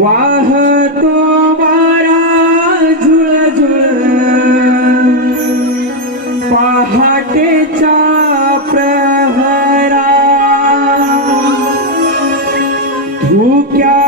वाहतो वारा झुळ झुळ पहाटेचा प्रहरा धुक्या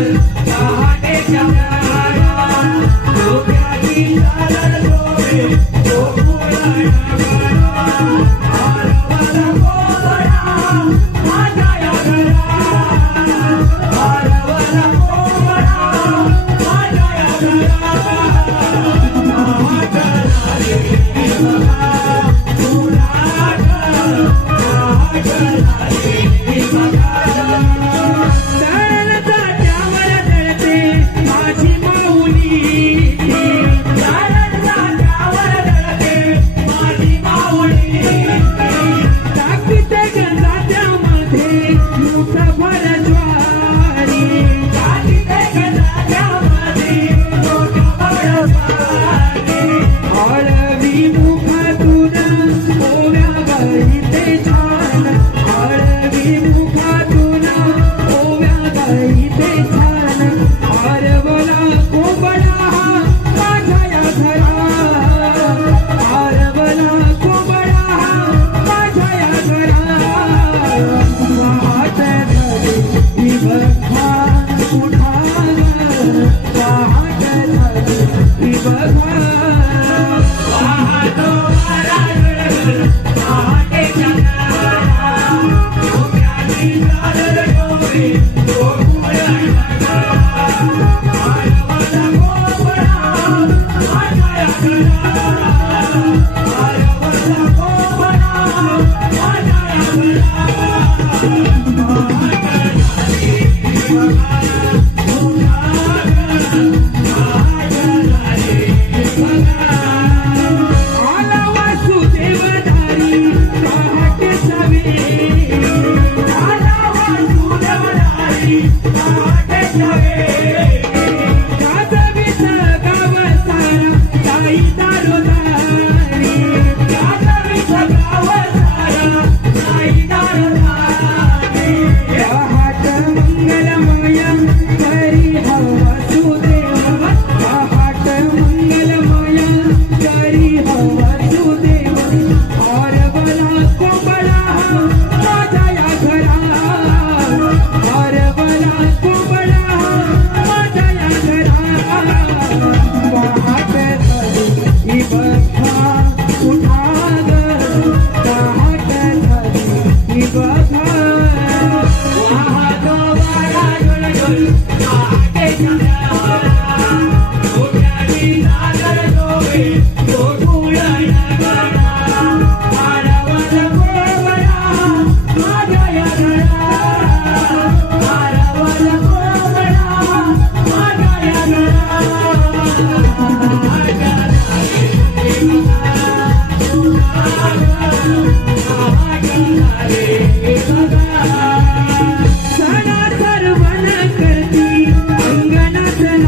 पहाटेच्या Bye-bye. Thank you. Gracias.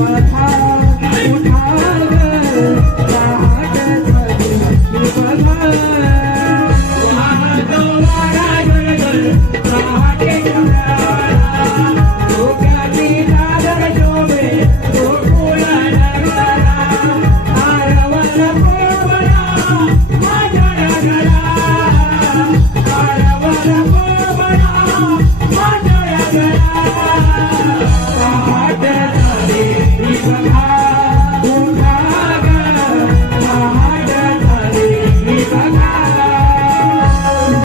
What a time.